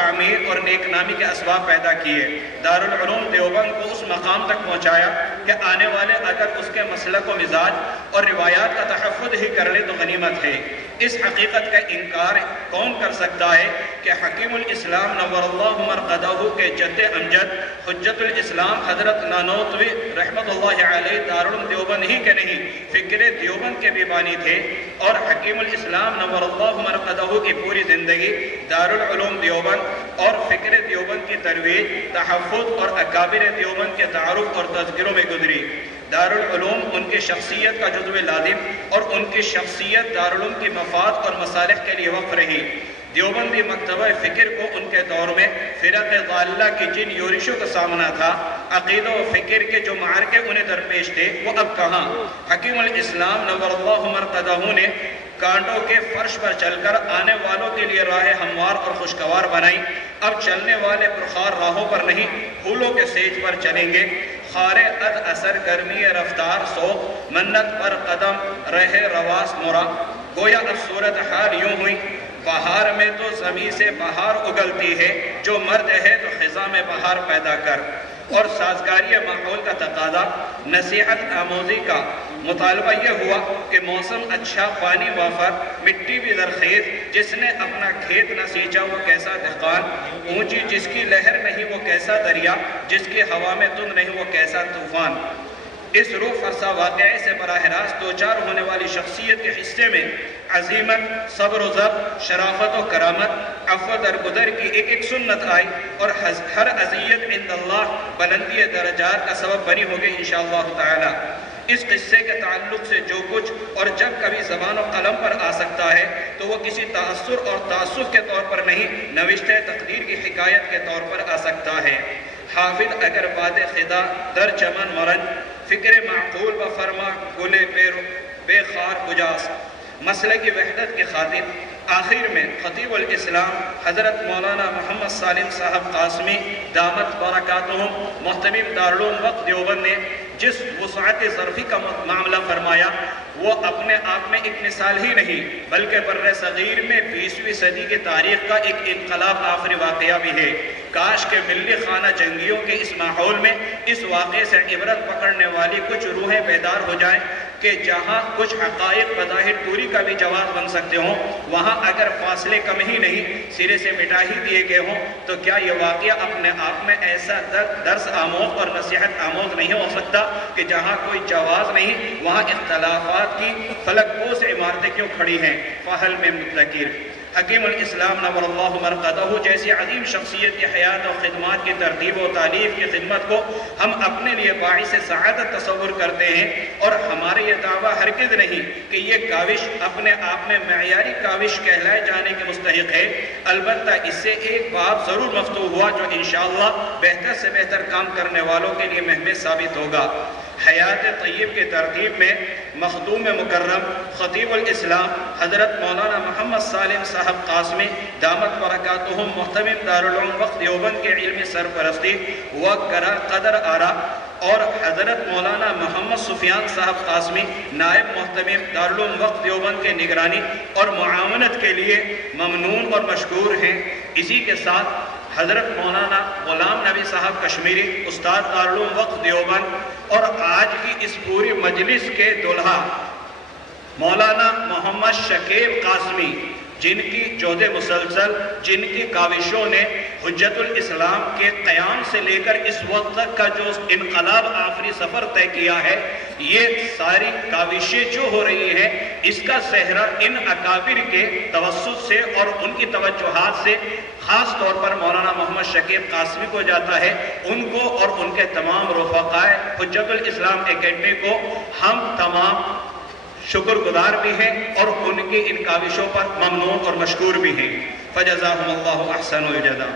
تعمیر اور نیک نامی کے اسباب پیدا کیے، دارالعلوم دیوبند کو اس مقام تک پہنچایا کہ آنے والے اگر اس کے مسلک و مزاج اور روایات کا تحفظ ہی کر لے تو غنیمت ہے۔ اس حقیقت کا انکار کون کر سکتا ہے کہ حکیم الاسلام نور اللہ مرقدہ کے جد امجد حجت الاسلام حضرت نانوتوی رحمت اللہ علیہ دارالعلوم دیوبند ہی کے نہیں فکر دیوبند کے بھی بانی تھے، اور حکیم الاسلام نور اللہ مرقدہ کی پوری زندگی دارالعلوم دیوبند اور فکر دیوبند کی ترویج، تحفظ اور اکابر دیوبند کے تعارف اور تذکروں میں گزری۔ دارالعلوم ان کی شخصیت کا جزو لازم اور ان کی شخصیت دارالعلوم کی مفاد اور مصالح کے لیے وقف رہی۔ دیوبندی مکتبہ فکر کو ان کے دور میں فرق ضالہ کی جن یورشوں کا سامنا تھا، عقیدہ و فکر کے جو معرکے انہیں درپیش تھے، وہ اب کہاں؟ حکیم الاسلام نور اللہ مرقدہ نے کانٹوں کے فرش پر چل کر آنے والوں کے لیے راہ ہموار اور خوشگوار بنائی۔ اب چلنے والے پرخار راہوں پر نہیں، پھولوں کے سیج پر چلیں گے۔ خار اد اثر گرمی رفتار سوق منت پر قدم رہے رواس مرا، گویا اب صورتحال یوں ہوئی، بہار میں تو زمین سے بہار اگلتی ہے، جو مرد ہے تو خزاں میں بہار پیدا کر۔ اور سازگاری ماحول کا تقاضا، نصیحت آموزی کا مطالبہ یہ ہوا کہ موسم اچھا، پانی وافر، مٹی بھی زرخیز، جس نے اپنا کھیت نہ سینچا وہ کیسا دہقان، اونچی جس کی لہر نہیں وہ کیسا دریا، جس کی ہوا میں تند نہیں وہ کیسا طوفان۔ اس روح فرسا واقعے سے براہ راست دوچار ہونے والی شخصیت کے حصے میں عظیمت، صبر و ضبط، شرافت و کرامت، عفو درگزر کی ایک ایک سنت آئی، اور ہر اذیت عند اللہ بلندی درجات کا سبب بنی ہوگی انشاءاللہ تعالی۔ اس قصے کے تعلق سے جو کچھ اور جب کبھی زبان و قلم پر آ سکتا ہے تو وہ کسی تأثر اور تعصب کے طور پر نہیں، نوشتہ تقدیر کی حکایت کے طور پر آ سکتا ہے۔ حافظ اگر باد خدا در چمن مرن، فکر معقول و فرما گلے بے خار اجاس، مسئلہ کی وحدت کی خاطر آخر میں خطیب الاسلام حضرت مولانا محمد سالم صاحب قاسمی دامت برکاتہم محتمم دارالعلوم وقت دیوبند نے جس وسعت ظرفی کا معاملہ فرمایا، وہ اپنے آپ میں ایک مثال ہی نہیں بلکہ بر صغیر میں 20ویں صدی کی تاریخ کا ایک انقلاب آخری واقعہ بھی ہے۔ کاش کہ ملی خانہ جنگیوں کے اس ماحول میں اس واقعے سے عبرت پکڑنے والی کچھ روحیں بیدار ہو جائیں کہ جہاں کچھ حقائق بظاہر دوری کا بھی جواز بن سکتے ہوں، وہاں اگر فاصلے کم ہی نہیں سرے سے مٹا ہی دیے گئے ہوں، تو کیا یہ واقعہ اپنے آپ میں ایسا درس آموز اور نصیحت آموز نہیں ہو سکتا کہ جہاں کوئی جواز نہیں وہاں اختلافات کی فلک پوش عمارتیں کیوں کھڑی ہیں؟ فحل میں مدکر حکیم الاسلام نور اللہ مرقدہ جیسی عظیم شخصیت کی حیات و خدمات کی ترتیب و تعلیف کی خدمت کو ہم اپنے لیے باعث سعادت تصور کرتے ہیں، اور ہمارے یہ دعویٰ ہرگز نہیں کہ یہ کاوش اپنے آپ میں معیاری کاوش کہلائے جانے کے مستحق ہے، البتہ اس سے ایک باب ضرور مفتوح ہوا جو انشاءاللہ بہتر سے بہتر کام کرنے والوں کے لیے محمد ثابت ہوگا۔ حیات طیب کی ترتیب میں مخدوم مکرم خطیب الاسلام حضرت مولانا محمد سالم صاحب قاسمی دامت برکاتہم محتمم دارالعلوم وقت دیوبند کے علمی سرپرستی و قدر آرا، اور حضرت مولانا محمد سفیان صاحب قاسمی نائب محتمم دارالعلوم وقت دیوبند کے نگرانی اور معاونت کے لیے ممنون اور مشکور ہیں۔ اسی کے ساتھ حضرت مولانا غلام نبی صاحب کشمیری استاد دارالعلوم وقت دیوبند اور آج کی اس پوری مجلس کے دلہا مولانا محمد شکیب قاسمی، جن کی جہد مسلسل، جن کی کاوشوں نے حجت الاسلام کے قیام سے لے کر اس وقت تک کا جو انقلاب آخری سفر طے کیا ہے، یہ ساری کاوشیں جو ہو رہی ہیں اس کا صحرا ان اکابر کے توسط سے اور ان کی توجہات سے خاص طور پر مولانا محمد شکیب قاسمی کو جاتا ہے۔ ان کو اور ان کے تمام رفقائے حجت الاسلام اکیڈمی کو ہم تمام شکر گزار بھی ہیں اور ان کی ان کاوشوں پر ممنون اور مشکور بھی ہیں۔ فجزاہم اللہ احسن الجزا۔